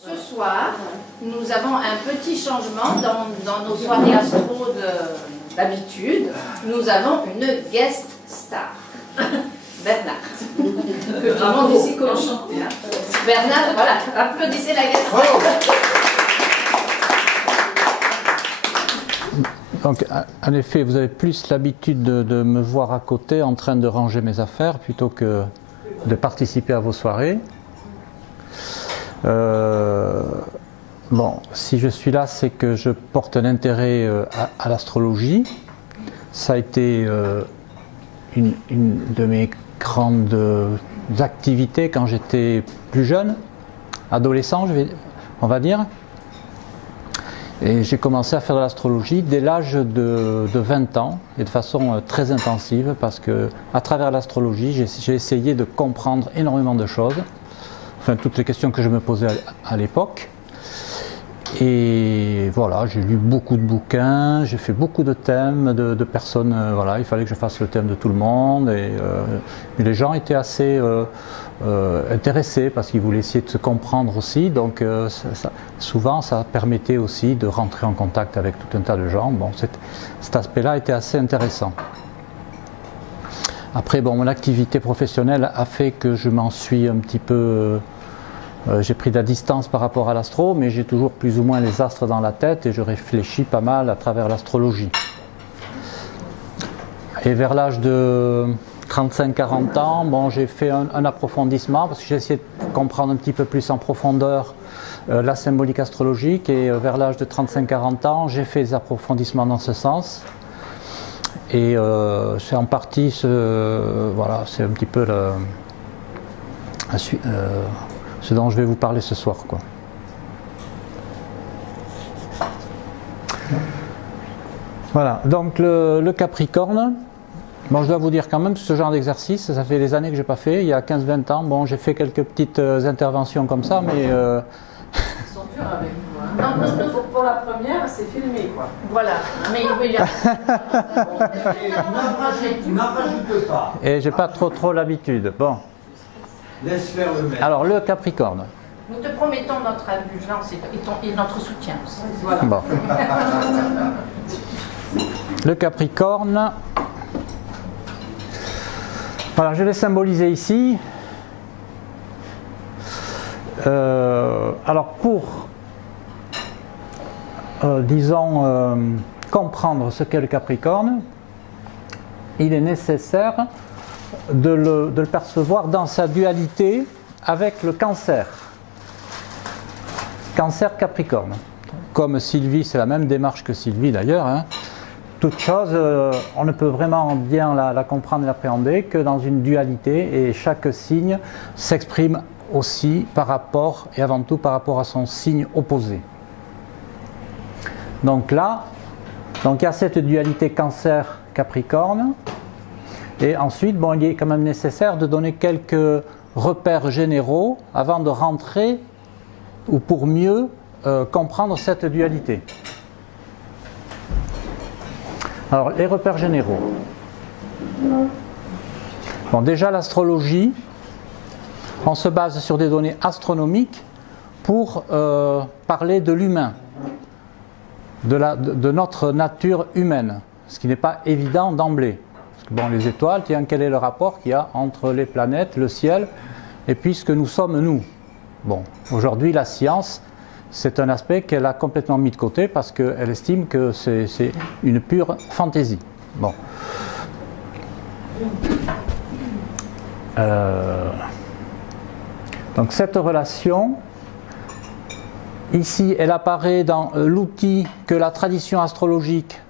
Ce soir, nous avons un petit changement dans nos soirées astro d'habitude. Nous avons une guest star, Bernard, que tout le monde ici connaît. Bernard, voilà, applaudissez la guest star. Donc, en effet, vous avez plus l'habitude de me voir à côté en train de ranger mes affaires plutôt que de participer à vos soirées. Bon, si je suis là, c'est que je porte un intérêt à l'astrologie. Ça a été une de mes grandes activités quand j'étais plus jeune, adolescent, on va dire. Et j'ai commencé à faire de l'astrologie dès l'âge de 20 ans et de façon très intensive parce que à travers l'astrologie, j'ai essayé de comprendre énormément de choses. Enfin, toutes les questions que je me posais à l'époque. Et voilà, j'ai lu beaucoup de bouquins, j'ai fait beaucoup de thèmes de personnes, voilà, il fallait que je fasse le thème de tout le monde. Et les gens étaient assez intéressés parce qu'ils voulaient essayer de se comprendre aussi. Donc souvent, ça permettait aussi de rentrer en contact avec tout un tas de gens. Bon, cet aspect-là était assez intéressant. Après, bon, mon activité professionnelle a fait que je m'en suis un petit peu... j'ai pris de la distance par rapport à l'astro, mais j'ai toujours plus ou moins les astres dans la tête et je réfléchis pas mal à travers l'astrologie. Et vers l'âge de 35-40 ans, bon, j'ai fait un approfondissement parce que j'ai essayé de comprendre un petit peu plus en profondeur la symbolique astrologique et vers l'âge de 35-40 ans, j'ai fait des approfondissements dans ce sens. Et c'est en partie voilà, c'est un petit peu ce dont je vais vous parler ce soir, quoi. Voilà, donc le Capricorne, bon, je dois vous dire quand même, ce genre d'exercice, ça fait des années que je n'ai pas fait, il y a 15-20 ans, bon, j'ai fait quelques petites interventions comme ça, mais... Ils sont durs avec vous, hein. Non, pour la première, c'est filmé, quoi. Voilà, mais il y a... N'en rajoute pas. Et j'ai pas trop l'habitude, bon. Laisse faire le maître. Alors, le Capricorne. Nous te promettons notre indulgence et notre soutien aussi. Voilà. Bon. Le Capricorne, voilà, je l'ai symbolisé ici. Alors pour, disons, comprendre ce qu'est le Capricorne, il est nécessaire de le percevoir dans sa dualité avec le Cancer. Cancer-Capricorne. Comme Sylvie, c'est la même démarche que Sylvie d'ailleurs, hein. Toute chose, on ne peut vraiment bien la comprendre et l'appréhender que dans une dualité et chaque signe s'exprime aussi par rapport et avant tout par rapport à son signe opposé. Donc là, il y a cette dualité Cancer-Capricorne et ensuite, bon, il est quand même nécessaire de donner quelques repères généraux avant de rentrer ou pour mieux comprendre cette dualité. Alors, les repères généraux. Bon, déjà, l'astrologie, on se base sur des données astronomiques pour parler de l'humain, de notre nature humaine, ce qui n'est pas évident d'emblée. Parce que, bon, les étoiles, tiens, quel est le rapport qu'il y a entre les planètes, le ciel, et puis ce que nous sommes nous? Bon, aujourd'hui, la science, c'est un aspect qu'elle a complètement mis de côté parce qu'elle estime que c'est une pure fantaisie. Bon. Donc cette relation, ici, elle apparaît dans l'outil que la tradition astrologique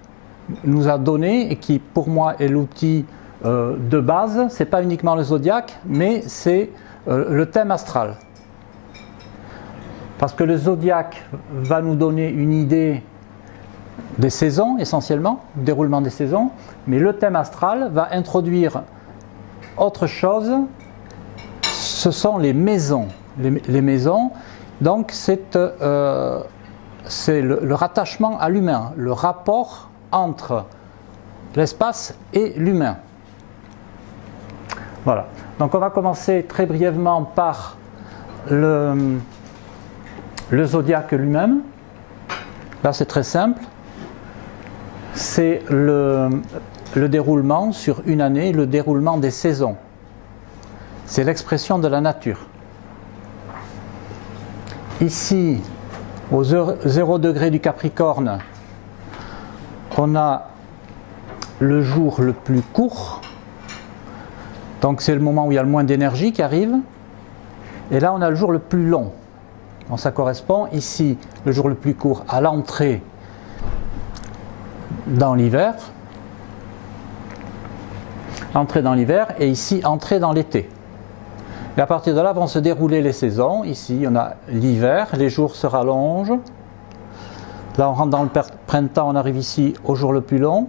nous a donné et qui, pour moi, est l'outil de base. Ce n'est pas uniquement le zodiaque, mais c'est le thème astral. Parce que le zodiaque va nous donner une idée des saisons, essentiellement, du déroulement des saisons, mais le thème astral va introduire autre chose, ce sont les maisons. Les maisons, donc c'est le rattachement à l'humain, le rapport entre l'espace et l'humain. Voilà, donc on va commencer très brièvement par le zodiaque lui-même. Là, c'est très simple. C'est le déroulement sur une année, le déroulement des saisons. C'est l'expression de la nature. Ici, au 0 degré du Capricorne, on a le jour le plus court. Donc c'est le moment où il y a le moins d'énergie qui arrive. Et là, on a le jour le plus long. Donc ça correspond ici, le jour le plus court, à l'entrée dans l'hiver. Entrée dans l'hiver, et ici, entrée dans l'été. Et à partir de là vont se dérouler les saisons. Ici, on a l'hiver, les jours se rallongent. Là, on rentre dans le printemps, on arrive ici au jour le plus long.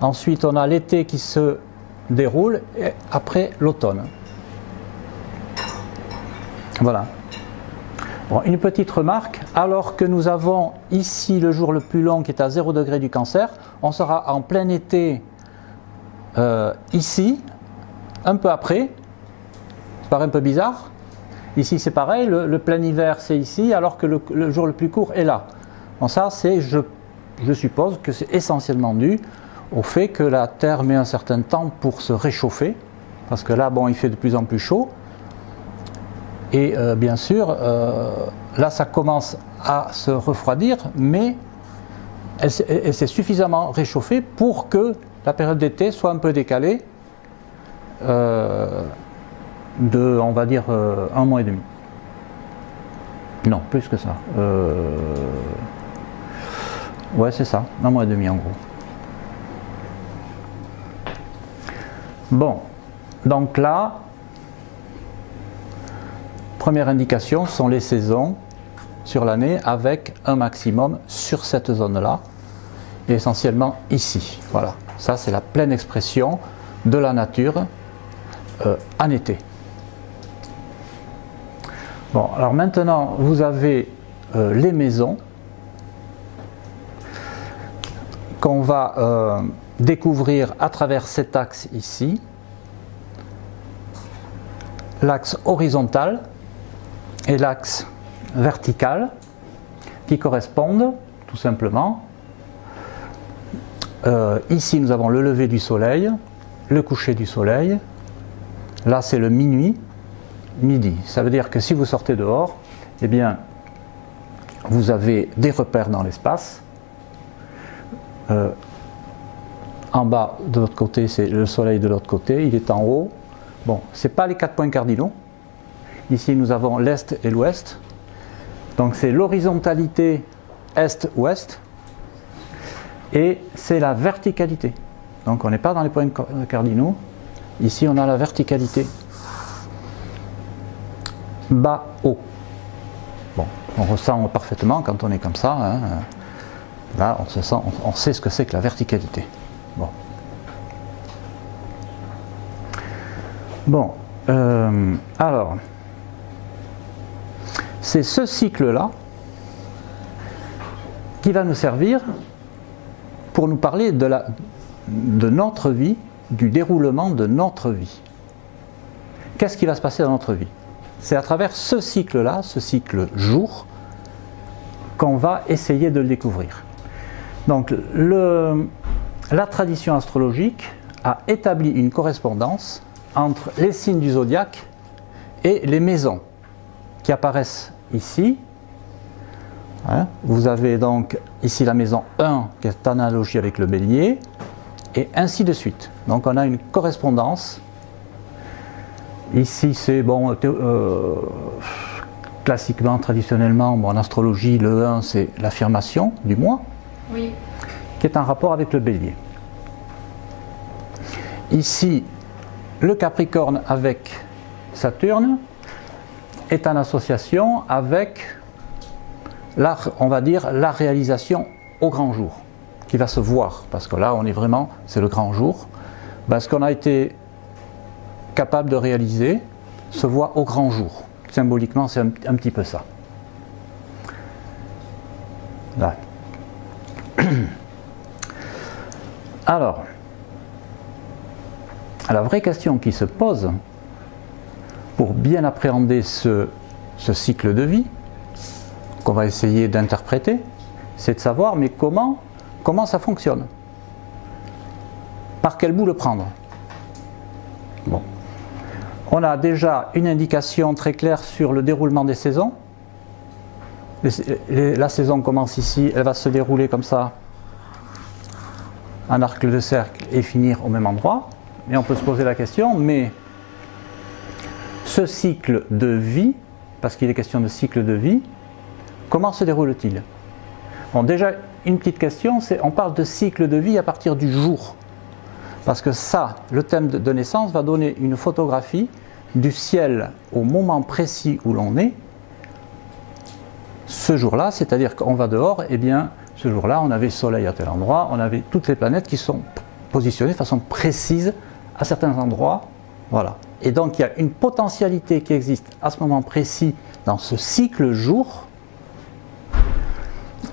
Ensuite, on a l'été qui se déroule, et après l'automne. Voilà. Bon, une petite remarque, alors que nous avons ici le jour le plus long qui est à 0 degré du Cancer, on sera en plein été ici, un peu après. Ça paraît un peu bizarre. Ici c'est pareil, le plein hiver c'est ici, alors que le jour le plus court est là. Bon, ça, je suppose que c'est essentiellement dû au fait que la Terre met un certain temps pour se réchauffer, parce que là, bon, il fait de plus en plus chaud. Et bien sûr, là, ça commence à se refroidir, mais elle s'est suffisamment réchauffée pour que la période d'été soit un peu décalée de, on va dire, 1 mois et demi. Non, plus que ça. Ouais, c'est ça, 1 mois et demi en gros. Bon, donc là, première indication sont les saisons sur l'année avec un maximum sur cette zone-là, et essentiellement ici. Voilà, ça c'est la pleine expression de la nature en été. Bon, alors maintenant vous avez les maisons qu'on va découvrir à travers cet axe ici, l'axe horizontal et l'axe vertical qui correspondent tout simplement. Ici nous avons le lever du soleil, le coucher du soleil, là c'est le minuit, midi. Ça veut dire que si vous sortez dehors, eh bien vous avez des repères dans l'espace. En bas de l'autre côté, c'est le soleil de l'autre côté, il est en haut. Bon, ce n'est pas les 4 points cardinaux. Ici nous avons l'est et l'ouest. Donc c'est l'horizontalité est-ouest et c'est la verticalité. Donc on n'est pas dans les points cardinaux. Ici on a la verticalité. Bas, haut. Bon, on ressent parfaitement quand on est comme ça. Hein. Là on se sent, on sait ce que c'est que la verticalité. Bon. Bon, alors, c'est ce cycle-là qui va nous servir pour nous parler de notre vie, du déroulement de notre vie. Qu'est-ce qui va se passer dans notre vie? C'est à travers ce cycle-là, ce cycle jour, qu'on va essayer de le découvrir. Donc, la tradition astrologique a établi une correspondance entre les signes du zodiaque et les maisons qui apparaissent ici. Hein, vous avez donc ici la maison 1 qui est en analogie avec le bélier et ainsi de suite. Donc on a une correspondance. Ici c'est bon, classiquement, traditionnellement, bon, en astrologie, le 1 c'est l'affirmation du mois, oui, qui est en rapport avec le bélier. Ici, le Capricorne avec Saturne est en association avec, on va dire, la réalisation au grand jour, qui va se voir, parce que là on est vraiment, c'est le grand jour, ce qu'on a été capable de réaliser se voit au grand jour. Symboliquement, c'est un petit peu ça. Là. Alors, la vraie question qui se pose pour bien appréhender ce cycle de vie, qu'on va essayer d'interpréter, c'est de savoir mais comment ça fonctionne. Par quel bout le prendre? Bon. On a déjà une indication très claire sur le déroulement des saisons. La saison commence ici, elle va se dérouler comme ça, en arc de cercle et finir au même endroit. Et on peut se poser la question, mais ce cycle de vie, parce qu'il est question de cycle de vie, comment se déroule-t-il? Bon, déjà, une petite question, c'est on parle de cycle de vie à partir du jour. Parce que ça, le thème de naissance va donner une photographie du ciel au moment précis où l'on est, ce jour-là, c'est-à-dire qu'on va dehors, et bien ce jour-là, on avait le soleil à tel endroit, on avait toutes les planètes qui sont positionnées de façon précise à certains endroits. Voilà. Et donc il y a une potentialité qui existe à ce moment précis dans ce cycle jour,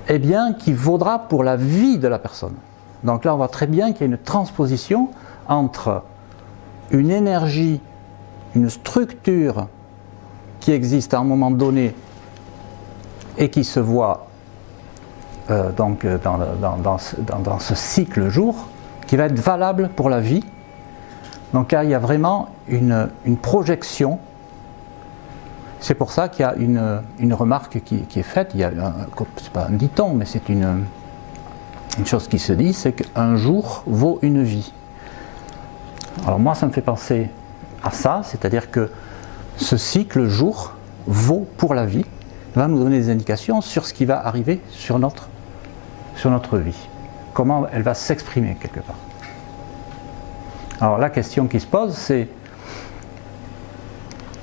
eh bien, qui vaudra pour la vie de la personne. Donc là, on voit très bien qu'il y a une transposition entre une énergie, une structure qui existe à un moment donné et qui se voit donc dans ce cycle jour, qui va être valable pour la vie. Donc là, il y a vraiment une projection. C'est pour ça qu'il y a une remarque qui est faite. C'est pas un dicton, mais c'est une chose qui se dit, c'est qu'un jour vaut une vie. Alors moi, ça me fait penser à ça, c'est-à-dire que ce cycle jour vaut pour la vie, va nous donner des indications sur ce qui va arriver sur notre vie. Comment elle va s'exprimer quelque part. Alors la question qui se pose, c'est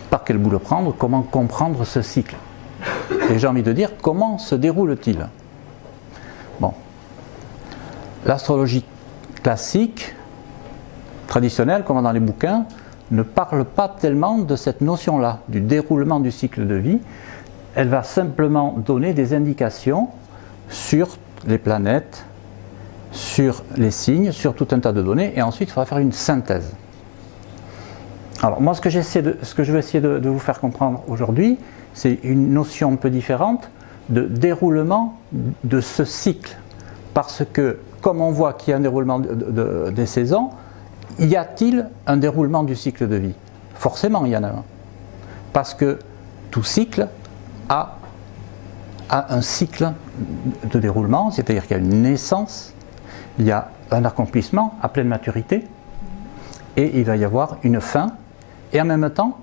par quel bout le prendre, comment comprendre ce cycle? Et j'ai envie de dire, comment se déroule-t-il? Bon. L'astrologie classique, traditionnelle, comme dans les bouquins, ne parle pas tellement de cette notion-là, du déroulement du cycle de vie. Elle va simplement donner des indications sur les planètes, sur les signes, sur tout un tas de données, et ensuite il faudra faire une synthèse. Alors moi, ce que je vais essayer de vous faire comprendre aujourd'hui, c'est une notion un peu différente de déroulement de ce cycle. Parce que, comme on voit qu'il y a un déroulement des saisons, y a-t-il un déroulement du cycle de vie? Forcément, il y en a un. Parce que tout cycle a un cycle de déroulement, c'est-à-dire qu'il y a une naissance, il y a un accomplissement à pleine maturité, et il va y avoir une fin, et en même temps,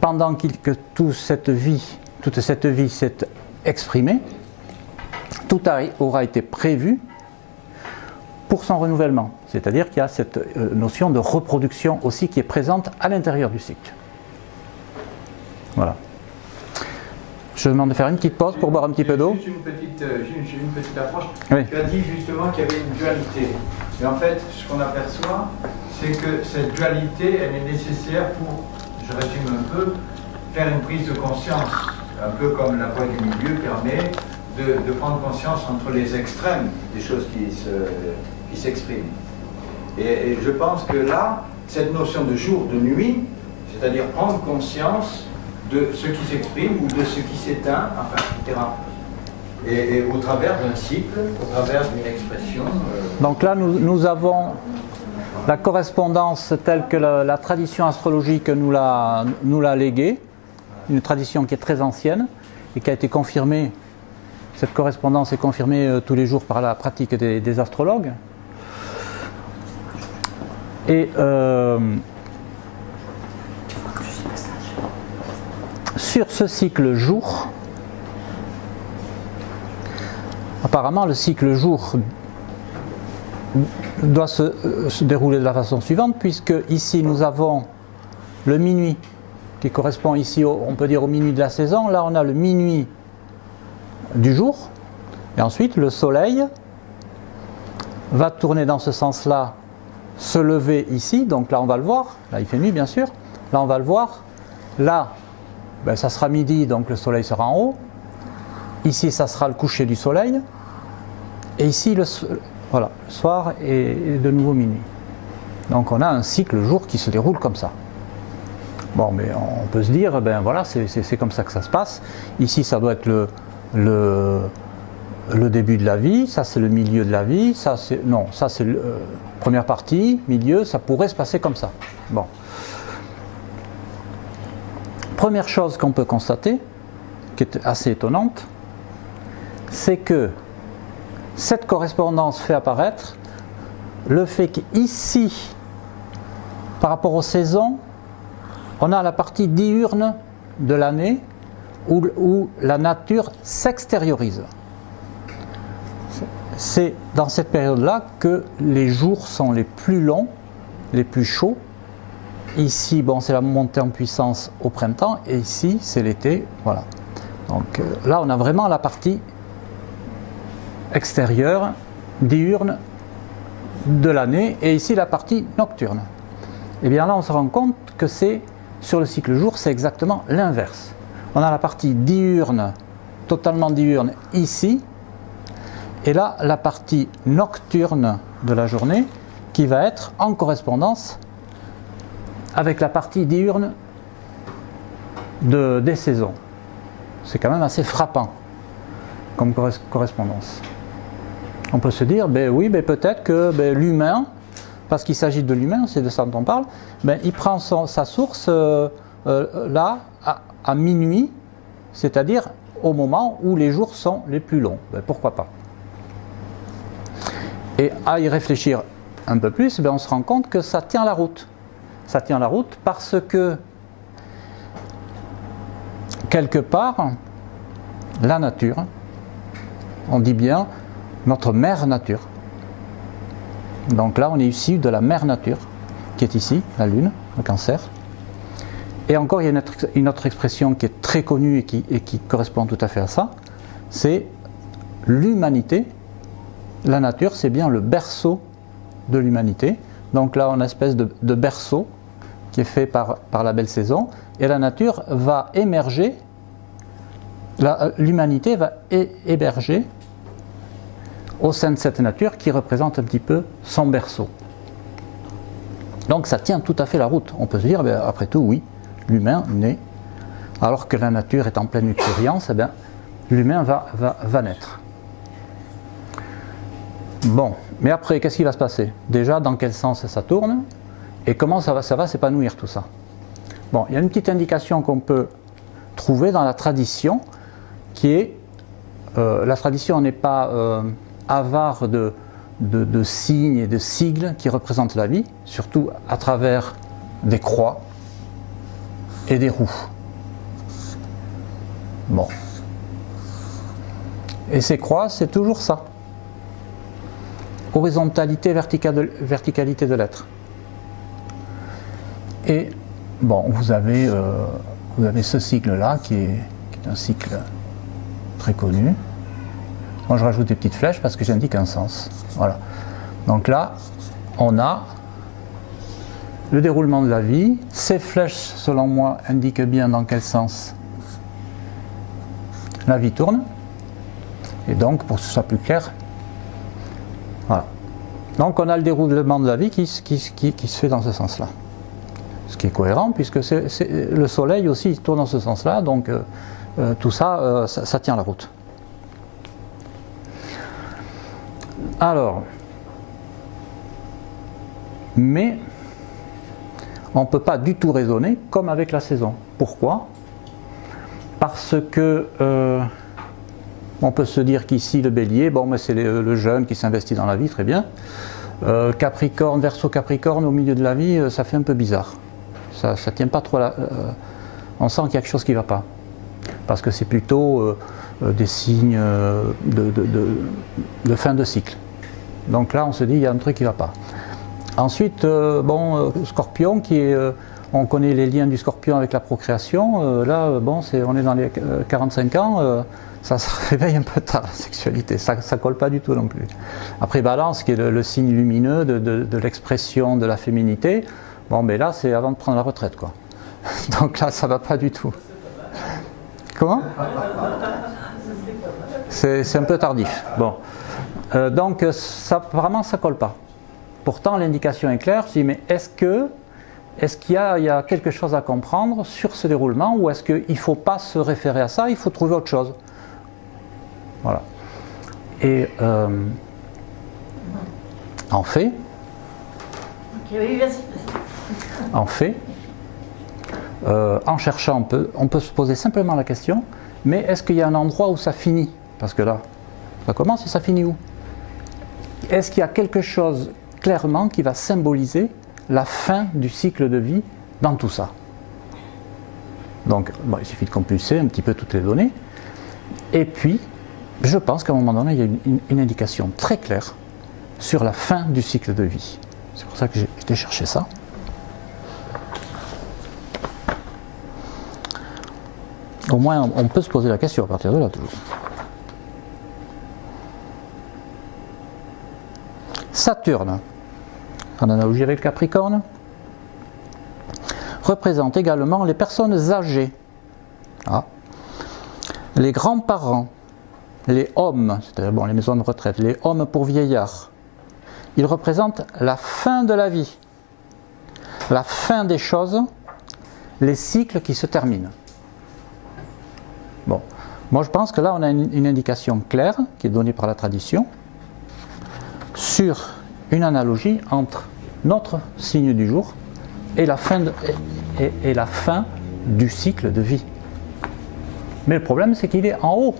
pendant que toute cette vie s'est exprimée, tout aura été prévu pour son renouvellement. C'est-à-dire qu'il y a cette notion de reproduction aussi qui est présente à l'intérieur du cycle. Voilà. Je demande de faire une petite pause pour boire un petit peu d'eau. Juste une petite approche. Oui. Tu as dit justement qu'il y avait une dualité. Et en fait, ce qu'on aperçoit, c'est que cette dualité, elle est nécessaire pour, je résume un peu, faire une prise de conscience. Un peu comme la voie du milieu permet de prendre conscience entre les extrêmes des choses qui s'expriment. Et je pense que là, cette notion de jour, de nuit, c'est-à-dire prendre conscience de ce qui s'exprime ou de ce qui s'éteint, enfin, etc. Et au travers d'un cycle, au travers d'une expression. Donc là, nous avons la correspondance telle que la tradition astrologique nous l'a léguée, une tradition qui est très ancienne et qui a été confirmée. Cette correspondance est confirmée tous les jours par la pratique des astrologues. Et sur ce cycle jour, apparemment le cycle jour doit se dérouler de la façon suivante, puisque ici nous avons le minuit qui correspond ici, on peut dire au minuit de la saison. Là on a le minuit du jour, et ensuite le soleil va tourner dans ce sens-là, se lever ici, donc là on va le voir, là il fait nuit bien sûr, là on va le voir, là ben, ça sera midi, donc le soleil sera en haut, ici ça sera le coucher du soleil, et ici voilà, le soir et de nouveau minuit. Donc on a un cycle jour qui se déroule comme ça. Bon, mais on peut se dire, ben voilà, c'est comme ça que ça se passe. Ici, ça doit être le début de la vie, ça c'est le milieu de la vie, ça c'est la première partie, milieu, ça pourrait se passer comme ça. Bon. Première chose qu'on peut constater, qui est assez étonnante, c'est que cette correspondance fait apparaître le fait qu'ici, par rapport aux saisons, on a la partie diurne de l'année où la nature s'extériorise. C'est dans cette période-là que les jours sont les plus longs, les plus chauds. Ici, bon, c'est la montée en puissance au printemps, et ici, c'est l'été. Voilà. Donc là, on a vraiment la partie extérieure, diurne de l'année, et ici, la partie nocturne. Et bien là, on se rend compte que sur le cycle jour, c'est exactement l'inverse. On a la partie diurne, totalement diurne, ici, et là, la partie nocturne de la journée qui va être en correspondance avec la partie diurne des saisons. C'est quand même assez frappant comme correspondance. On peut se dire, ben oui, ben peut-être que l'humain, parce qu'il s'agit de l'humain, c'est de ça dont on parle, ben il prend sa source là, à minuit, c'est-à-dire au moment où les jours sont les plus longs. Ben pourquoi pas? Et à y réfléchir un peu plus, ben on se rend compte que ça tient la route. Ça tient la route parce que, quelque part, la nature, on dit bien notre mère nature. Donc là, on est issu de la mère nature, qui est ici, la Lune, le Cancer. Et encore, il y a une autre expression qui est très connue et qui correspond tout à fait à ça, c'est l'humanité. La nature, c'est bien le berceau de l'humanité. Donc là, on a une espèce de berceau qui est fait par la belle saison. Et la nature va émerger, l'humanité va héberger au sein de cette nature qui représente un petit peu son berceau. Donc ça tient tout à fait la route. On peut se dire, après tout, oui, l'humain naît, alors que la nature est en pleine luxuriance, eh bien, l'humain va naître. Bon, mais après, qu'est-ce qui va se passer? Déjà, dans quel sens ça tourne? Et comment ça va s'épanouir tout ça? Bon, il y a une petite indication qu'on peut trouver dans la tradition, qui est, la tradition n'est pas avare de signes et de sigles qui représentent la vie, surtout à travers des croix et des roues. Bon. Et ces croix, c'est toujours ça. Horizontalité, verticalité de l'être. Et bon, vous avez ce cycle-là qui est un cycle très connu. Moi, je rajoute des petites flèches parce que j'indique un sens. Voilà. Donc là, on a le déroulement de la vie. Ces flèches, selon moi, indiquent bien dans quel sens la vie tourne. Et donc, pour que ce soit plus clair, voilà. Donc on a le déroulement de la vie qui se fait dans ce sens-là. Ce qui est cohérent puisque le soleil aussi tourne dans ce sens-là, donc tout ça, ça tient la route. Alors, mais on ne peut pas du tout raisonner comme avec la saison. Pourquoi? Parce que on peut se dire qu'ici, le bélier, bon, mais c'est le jeune qui s'investit dans la vie, très bien. Capricorne, Verseau Capricorne, au milieu de la vie, ça fait un peu bizarre. Ça ne tient pas trop là. On sent qu'il y a quelque chose qui ne va pas. Parce que c'est plutôt des signes de fin de cycle. Donc là, on se dit, il y a un truc qui ne va pas. Ensuite, Scorpion, qui est... on connaît les liens du Scorpion avec la procréation. Là, bon, on est dans les 45 ans. Ça se réveille un peu tard, la sexualité, ça ne colle pas du tout non plus. Après Balance, qui est le signe lumineux de l'expression de la féminité, bon, mais là, c'est avant de prendre la retraite, quoi. Donc là, ça ne va pas du tout. Comment? C'est un peu tardif. Bon. Donc, apparemment, ça ne colle pas. Pourtant, l'indication est claire. Je dis, mais est-ce que est-ce qu'il y a quelque chose à comprendre sur ce déroulement ou est-ce qu'il ne faut pas se référer à ça, il faut trouver autre chose? Voilà. Et en fait, en cherchant, on peut se poser simplement la question, mais est-ce qu'il y a un endroit où ça finit? Parce que là, ça commence et ça finit où? Est-ce qu'il y a quelque chose clairement qui va symboliser la fin du cycle de vie dans tout ça? Donc, bon, il suffit de compulser un petit peu toutes les données. Et puis, je pense qu'à un moment donné, il y a une indication très claire sur la fin du cycle de vie. C'est pour ça que j'ai été chercher ça. Au moins, on peut se poser la question à partir de là, toujours. Saturne, en analogie avec Capricorne, représente également les personnes âgées, les grands-parents, les hommes, c'est-à-dire bon, les maisons de retraite, les hommes pour vieillards. Ils représentent la fin de la vie, la fin des choses, les cycles qui se terminent. Bon, moi je pense que là on a une indication claire qui est donnée par la tradition sur une analogie entre notre signe du jour et la fin, la fin du cycle de vie. Mais le problème c'est qu'il est en haut,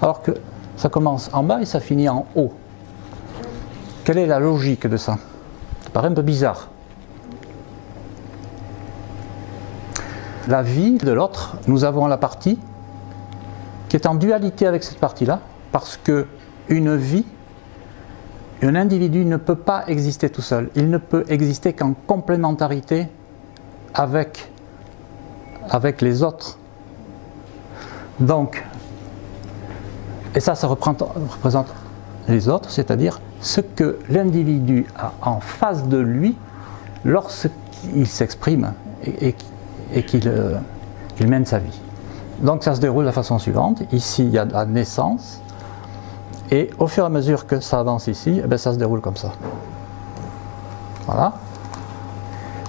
alors que ça commence en bas et ça finit en haut. Quelle est la logique de ça? Ça paraît un peu bizarre. La vie de l'autre, nous avons la partie qui est en dualité avec cette partie-là, parce que une vie, un individu ne peut pas exister tout seul. Il ne peut exister qu'en complémentarité avec les autres. Donc, et ça représente les autres, c'est-à-dire ce que l'individu a en face de lui lorsqu'il s'exprime et qu'il mène sa vie. Donc ça se déroule de la façon suivante. Ici, il y a la naissance. Et au fur et à mesure que ça avance ici, eh bien, ça se déroule comme ça. Voilà.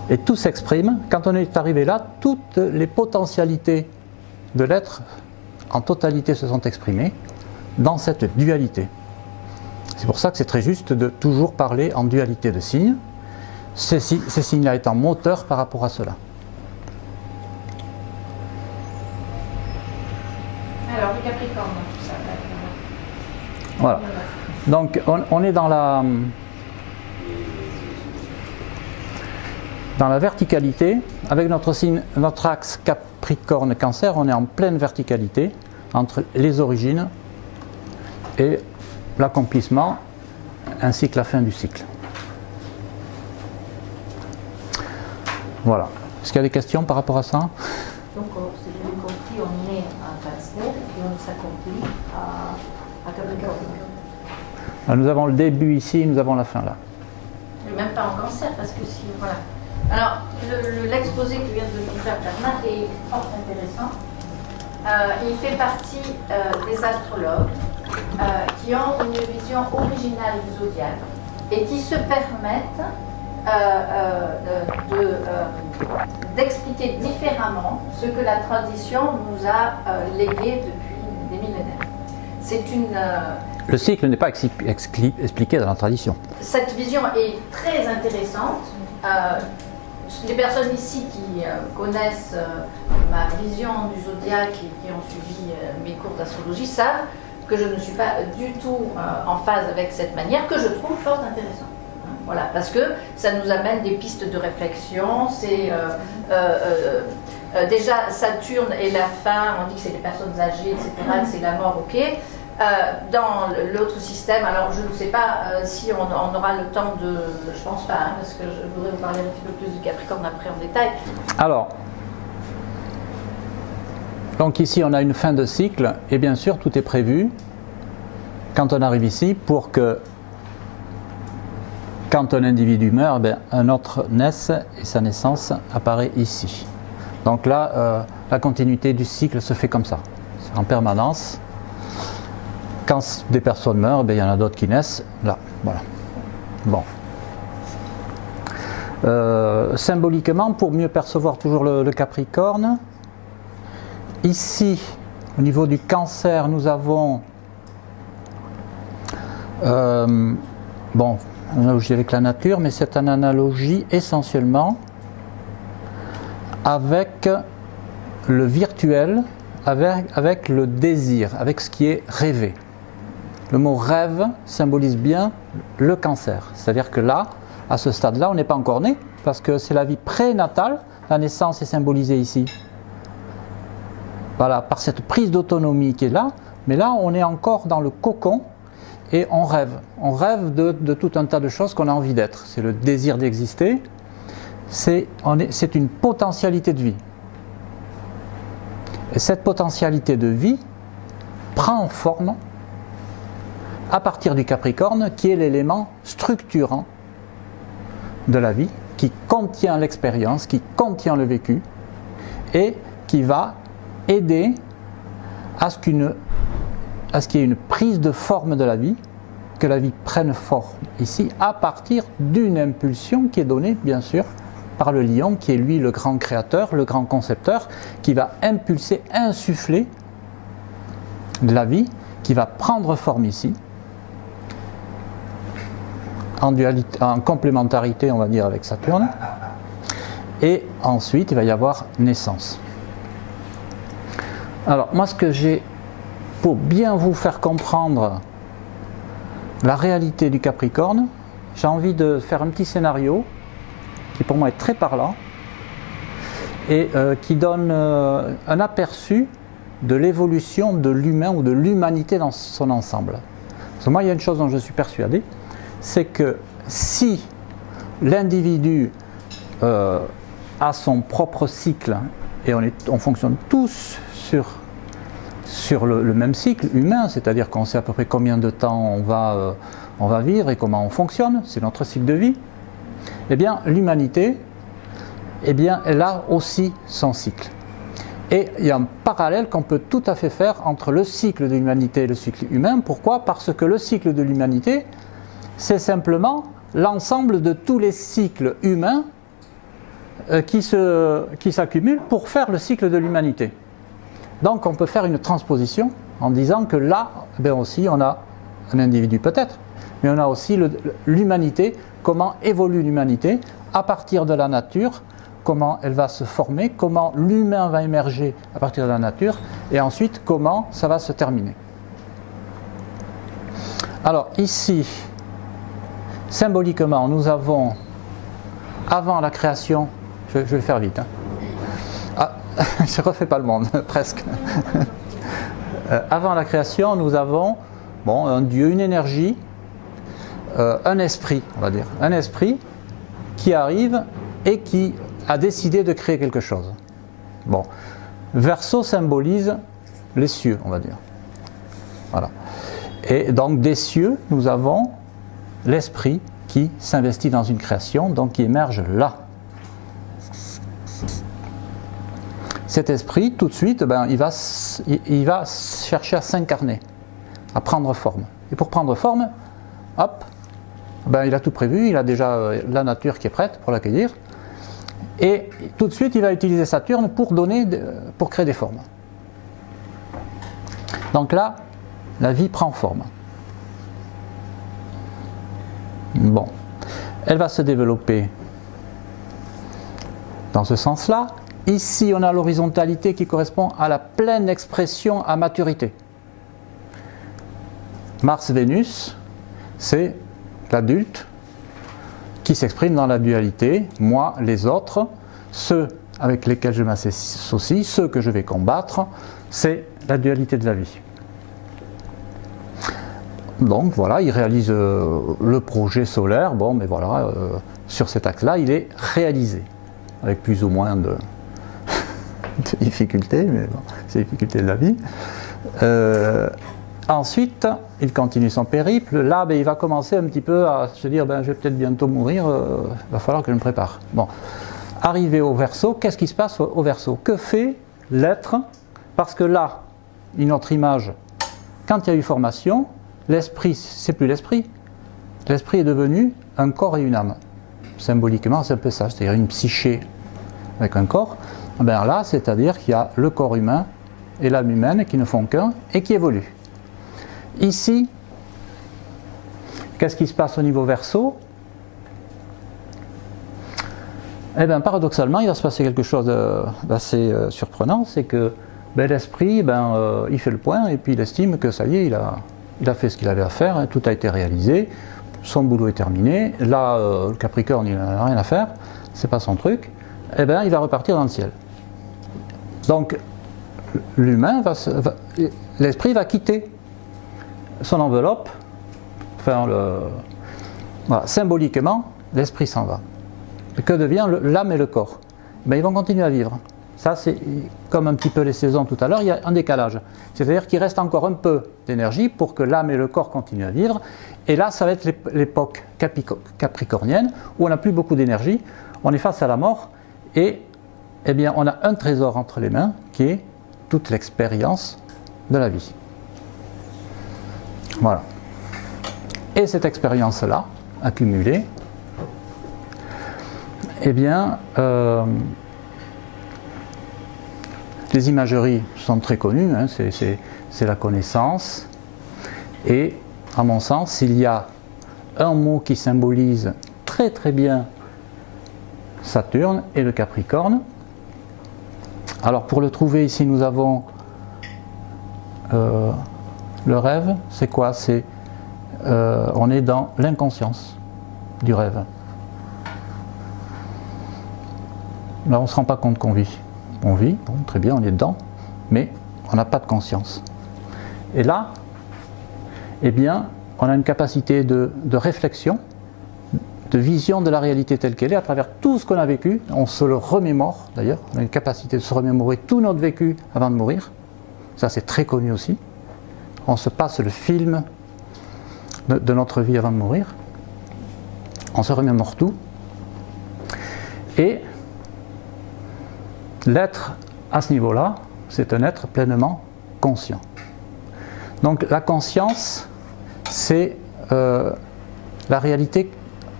Et tout s'exprime. Quand on est arrivé là, toutes les potentialités de l'être en totalité se sont exprimées dans cette dualité. C'est pour ça que c'est très juste de toujours parler en dualité de signes. Ces signes-là étant moteurs par rapport à cela. Alors, le Capricorne, tout ça. Voilà. Donc, on est dans la verticalité. Avec notre signe, notre axe Capricorne-Cancer, on est en pleine verticalité entre les origines et l'accomplissement ainsi que la fin du cycle. Voilà. Est-ce qu'il y a des questions par rapport à ça? Donc, si j'ai bien compris, on est à Cancer et on s'accomplit à Capricorne. Alors, nous avons le début ici, nous avons la fin là. Mais même pas en Cancer, parce que si. Voilà. Alors, l'exposé que vient de nous faire Bernard est fort intéressant. Il fait partie des astrologues qui ont une vision originale du zodiaque et qui se permettent d'expliquer différemment ce que la tradition nous a légué depuis des millénaires. C'est une... Le cycle n'est pas expliqué dans la tradition. Cette vision est très intéressante. Les personnes ici qui connaissent ma vision du zodiaque et qui ont suivi mes cours d'astrologie savent que je ne suis pas du tout en phase avec cette manière, que je trouve fort intéressante. Voilà, parce que ça nous amène des pistes de réflexion. C'est déjà Saturne et la fin, on dit que c'est les personnes âgées, etc., que c'est la mort, ok. Dans l'autre système, alors je ne sais pas si on aura le temps de... Je pense pas, hein, parce que je voudrais vous parler un petit peu plus du Capricorne après en détail. Alors, donc ici on a une fin de cycle, et bien sûr tout est prévu quand on arrive ici pour que quand un individu meurt, ben, un autre naisse et sa naissance apparaît ici. Donc là, la continuité du cycle se fait comme ça, en permanence. Quand des personnes meurent, ben, il y en a d'autres qui naissent là. Voilà. Bon. Symboliquement, pour mieux percevoir toujours le Capricorne, ici, au niveau du Cancer, nous avons, bon, analogie avec la nature, mais c'est une analogie essentiellement avec le virtuel, avec le désir, avec ce qui est rêvé. Le mot rêve symbolise bien le Cancer, c'est-à-dire que là, à ce stade-là, on n'est pas encore né, parce que c'est la vie prénatale, la naissance est symbolisée ici. Voilà, par cette prise d'autonomie qui est là, mais là, on est encore dans le cocon et on rêve. On rêve de tout un tas de choses qu'on a envie d'être. C'est le désir d'exister, c'est une potentialité de vie. Et cette potentialité de vie prend forme à partir du Capricorne, qui est l'élément structurant de la vie, qui contient l'expérience, qui contient le vécu, et qui va aider à ce qu'il y ait une prise de forme de la vie, que la vie prenne forme ici, à partir d'une impulsion qui est donnée, bien sûr, par le lion, qui est lui le grand créateur, le grand concepteur, qui va impulser, insuffler de la vie, qui va prendre forme ici, en dualité, en complémentarité, on va dire, avec Saturne, et ensuite il va y avoir naissance. Alors moi, ce que j'ai, pour bien vous faire comprendre la réalité du Capricorne, j'ai envie de faire un petit scénario qui pour moi est très parlant et qui donne un aperçu de l'évolution de l'humain ou de l'humanité dans son ensemble. Parce que moi, il y a une chose dont je suis persuadé, c'est que si l'individu a son propre cycle, et on fonctionne tous sur le même cycle humain, c'est-à-dire qu'on sait à peu près combien de temps on va vivre et comment on fonctionne, c'est notre cycle de vie, eh bien l'humanité, eh bien, elle a aussi son cycle. Et il y a un parallèle qu'on peut tout à fait faire entre le cycle de l'humanité et le cycle humain. Pourquoi? Parce que le cycle de l'humanité, c'est simplement l'ensemble de tous les cycles humains qui s'accumulent pour faire le cycle de l'humanité. Donc on peut faire une transposition en disant que là, ben aussi, on a un individu peut-être, mais on a aussi l'humanité, comment évolue l'humanité à partir de la nature, comment elle va se former, comment l'humain va émerger à partir de la nature, et ensuite comment ça va se terminer. Alors ici, symboliquement, nous avons, avant la création, je vais faire vite, hein. Ah, je ne refais pas le monde, presque. Avant la création, nous avons un Dieu, une énergie, un esprit, on va dire, un esprit qui arrive et qui a décidé de créer quelque chose. Bon, Verseau symbolise les cieux, on va dire. Voilà. Et donc des cieux, nous avons l'esprit qui s'investit dans une création, donc qui émerge là. Cet esprit, tout de suite, il va chercher à s'incarner, à prendre forme. Et pour prendre forme, hop, il a tout prévu, il a déjà la nature qui est prête pour l'accueillir. Et tout de suite, il va utiliser Saturne pour créer des formes. Donc là, la vie prend forme. Bon, elle va se développer dans ce sens-là. Ici, on a l'horizontalité qui correspond à la pleine expression à maturité. Mars-Vénus, c'est l'adulte qui s'exprime dans la dualité, moi, les autres, ceux avec lesquels je m'associe, ceux que je vais combattre, c'est la dualité de la vie. Donc voilà, il réalise le projet solaire, bon, mais voilà, sur cet axe-là, il est réalisé, avec plus ou moins de difficultés, mais bon, c'est les difficultés de la vie. Ensuite, il continue son périple. Là, il va commencer un petit peu à se dire, je vais peut-être bientôt mourir, il va falloir que je me prépare. Bon, arrivé au Verseau, qu'est-ce qui se passe au Verseau? Que fait l'être? Parce que là, une autre image, quand il y a eu formation, l'esprit, c'est plus l'esprit. L'esprit est devenu un corps et une âme. symboliquement, c'est un peu ça, c'est-à-dire une psyché avec un corps. Ben là, c'est-à-dire qu'il y a le corps humain et l'âme humaine qui ne font qu'un et qui évoluent. Ici, qu'est-ce qui se passe au niveau verso? Eh bien, paradoxalement, il va se passer quelque chose d'assez surprenant, c'est que ben, l'esprit, il fait le point et puis il estime que ça y est, il a fait ce qu'il avait à faire, hein, tout a été réalisé, son boulot est terminé. Là, le Capricorne, il n'en a rien à faire, c'est pas son truc. Eh bien, il va repartir dans le ciel. Donc, l'humain l'esprit va quitter son enveloppe, enfin, voilà, symboliquement, l'esprit s'en va. Que devient l'âme et le corps? Ben, ils vont continuer à vivre. Ça, c'est comme un petit peu les saisons tout à l'heure, il y a un décalage. C'est-à-dire qu'il reste encore un peu d'énergie pour que l'âme et le corps continuent à vivre. Et là, ça va être l'époque capricornienne, où on n'a plus beaucoup d'énergie, on est face à la mort, et eh bien, on a un trésor entre les mains, qui est toute l'expérience de la vie. Voilà. Et cette expérience-là, accumulée, eh bien, les imageries sont très connues, hein, c'est la connaissance. Et, à mon sens, il y a un mot qui symbolise très très bien Saturne et le Capricorne. Alors, pour le trouver, ici, nous avons le rêve. C'est quoi? On est dans l'inconscience du rêve. Là, on ne se rend pas compte qu'on vit. On vit, bon, très bien, on est dedans, mais on n'a pas de conscience. Et là, eh bien, on a une capacité de réflexion, de vision de la réalité telle qu'elle est, à travers tout ce qu'on a vécu. On se le remémore, d'ailleurs. On a une capacité de se remémorer tout notre vécu avant de mourir. Ça, c'est très connu aussi. On se passe le film de notre vie avant de mourir. On se remémore tout. Et l'être, à ce niveau-là, c'est un être pleinement conscient. Donc la conscience, c'est la réalité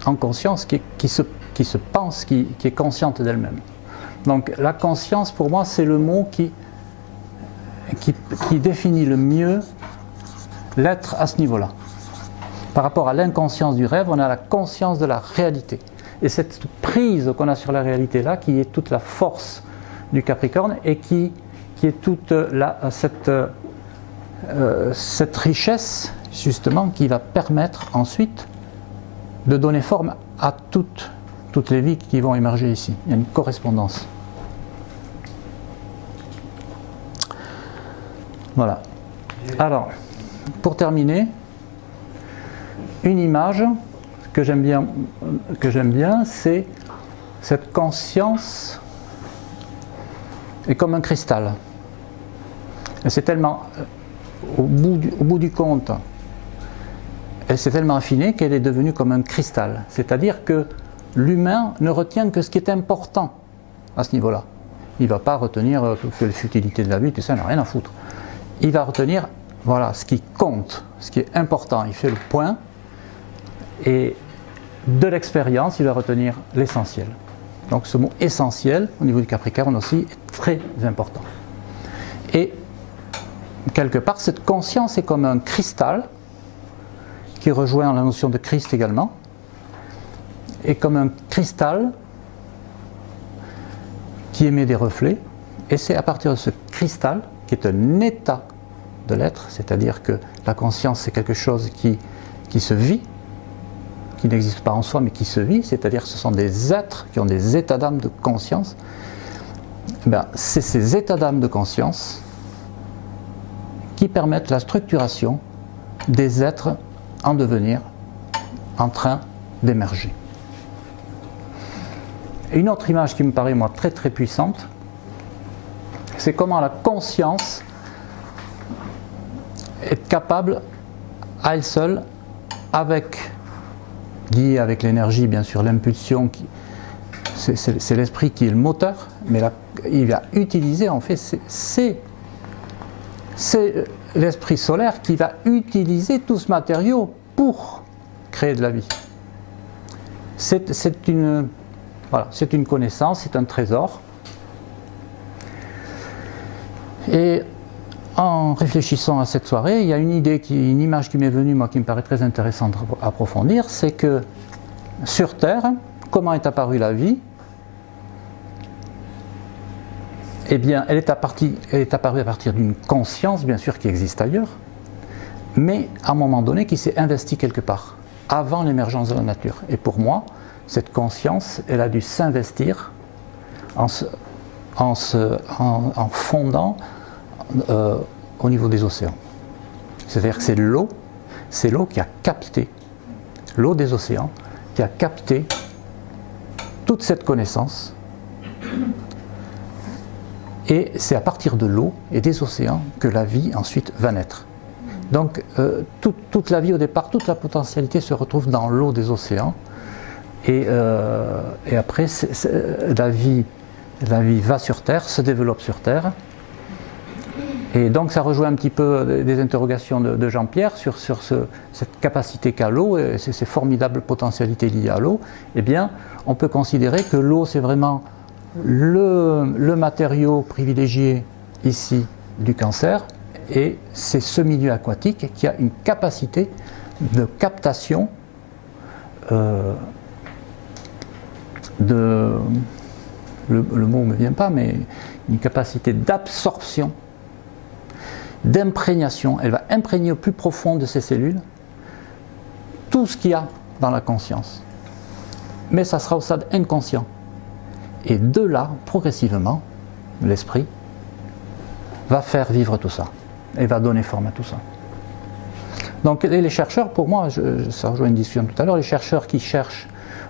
en conscience qui se pense, qui est consciente d'elle-même. Donc la conscience, pour moi, c'est le mot qui définit le mieux l'être à ce niveau-là. Par rapport à l'inconscience du rêve, on a la conscience de la réalité. Et cette prise qu'on a sur la réalité-là, qui est toute la force du Capricorne et qui est toute cette richesse justement qui va permettre ensuite de donner forme à toutes les vies qui vont émerger ici. Il y a une correspondance. Voilà. Alors, pour terminer, une image que j'aime bien, c'est cette conscience est comme un cristal. Et c'est tellement, au bout du compte, elle s'est tellement affinée qu'elle est devenue comme un cristal. C'est-à-dire que l'humain ne retient que ce qui est important à ce niveau-là. Il ne va pas retenir toutes les futilités de la vie, tout ça, il n'a rien à foutre. Il va retenir, voilà, ce qui compte, ce qui est important. Il fait le point et de l'expérience, il va retenir l'essentiel. Donc ce mot essentiel, au niveau du Capricorne aussi, est très important. Et quelque part, cette conscience est comme un cristal, qui rejoint la notion de Christ également, et comme un cristal qui émet des reflets, et c'est à partir de ce cristal, qui est un état de l'être, c'est-à-dire que la conscience c'est quelque chose qui se vit, qui n'existe pas en soi mais qui se vit, c'est-à-dire que ce sont des êtres qui ont des états d'âme de conscience. C'est ces états d'âme de conscience qui permettent la structuration des êtres en devenir, en train d'émerger. Une autre image qui me paraît moi très très puissante, c'est comment la conscience est capable à elle seule, lié avec l'énergie, bien sûr, l'impulsion, c'est l'esprit qui est le moteur, mais là, il va utiliser, en fait, c'est l'esprit solaire qui va utiliser tout ce matériau pour créer de la vie. C'est une, voilà, c'est une connaissance, c'est un trésor. Et en réfléchissant à cette soirée, il y a une idée, une image qui m'est venue, moi, qui me paraît très intéressante à approfondir, c'est que sur Terre, comment est apparue la vie? Eh bien, elle est apparue à partir d'une conscience, bien sûr, qui existe ailleurs, mais à un moment donné, qui s'est investie quelque part, avant l'émergence de la nature. Et pour moi, cette conscience, elle a dû s'investir en fondant au niveau des océans. C'est-à-dire que c'est l'eau qui a capté, l'eau des océans, qui a capté toute cette connaissance. Et c'est à partir de l'eau et des océans que la vie ensuite va naître. Donc toute la vie au départ, toute la potentialité se retrouve dans l'eau des océans. Et après, la vie va sur Terre, se développe sur Terre. Et donc ça rejoint un petit peu des interrogations de Jean-Pierre sur cette capacité qu'a l'eau et ces formidables potentialités liées à l'eau. Eh bien, on peut considérer que l'eau, c'est vraiment le matériau privilégié ici du cancer, et c'est ce milieu aquatique qui a une capacité de captation le mot ne me vient pas, mais une capacité d'absorption, d'imprégnation. Elle va imprégner au plus profond de ses cellules tout ce qu'il y a dans la conscience, mais ça sera au stade inconscient. Et de là, progressivement, l'esprit va faire vivre tout ça et va donner forme à tout ça. Donc les chercheurs, pour moi, ça rejoint une discussion tout à l'heure, les chercheurs qui cherchent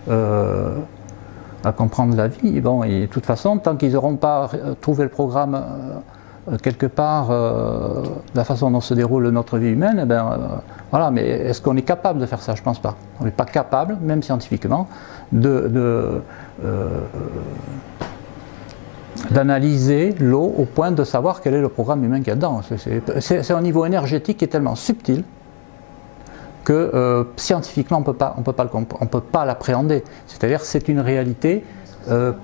à comprendre la vie, bon, et de toute façon, tant qu'ils n'auront pas trouvé le programme quelque part, la façon dont se déroule notre vie humaine, eh ben, voilà, mais est-ce qu'on est capable de faire ça? Je ne pense pas. On n'est pas capable, même scientifiquement, d'analyser l'eau au point de savoir quel est le programme humain qu'il y a dedans. C'est un niveau énergétique qui est tellement subtil que scientifiquement on ne peut pas l'appréhender. C'est-à-dire que c'est une réalité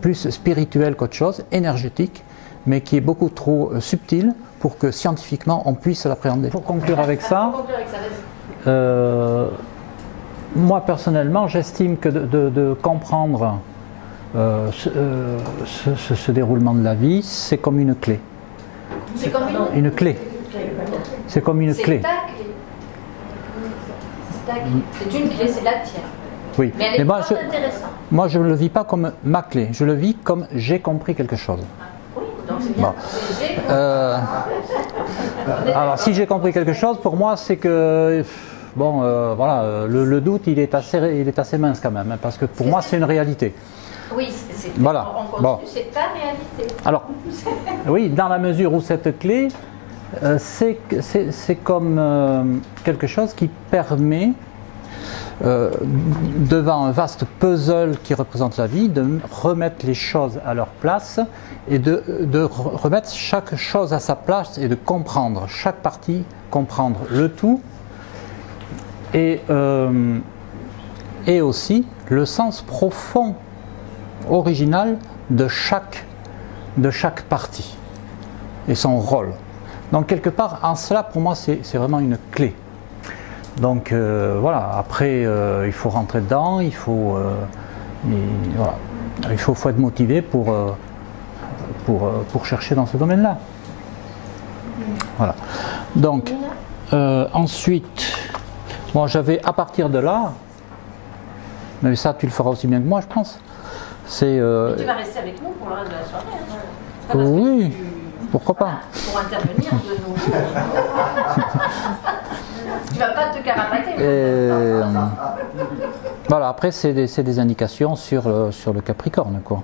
plus spirituelle qu'autre chose, énergétique, mais qui est beaucoup trop subtile pour que scientifiquement on puisse l'appréhender. Pour conclure avec ça, moi personnellement j'estime que de comprendre ce déroulement de la vie, c'est comme une clé. C'est comme une clé. C'est comme une clé. C'est une clé, c'est la tienne. Oui. Mais elle est pas intéressante. Moi je ne le vis pas comme ma clé, je le vis comme j'ai compris quelque chose. Oui, donc c'est bien. Bon. Alors si j'ai compris quelque chose, pour moi c'est que bon, voilà, le doute il est assez mince quand même, hein, parce que pour moi c'est une réalité. Oui, voilà. On continue, c'est ta réalité. Alors, oui, dans la mesure où cette clé, c'est comme quelque chose qui permet, devant un vaste puzzle qui représente la vie, de remettre les choses à leur place et de remettre chaque chose à sa place et de comprendre chaque partie, comprendre le tout et aussi le sens profond, original de chaque partie et son rôle. Donc quelque part, en cela, pour moi, c'est vraiment une clé. Donc voilà, après, il faut rentrer dedans, il faut être motivé pour chercher dans ce domaine-là. Voilà. Donc, ensuite, bon, j'avais à partir de là, mais ça, tu le feras aussi bien que moi, je pense. Tu vas rester avec nous pour le reste de la soirée. Hein. Oui, pourquoi pas. Pour intervenir de nouveau. Tu vas pas te carapater. Voilà, après c'est des indications sur le Capricorne, quoi.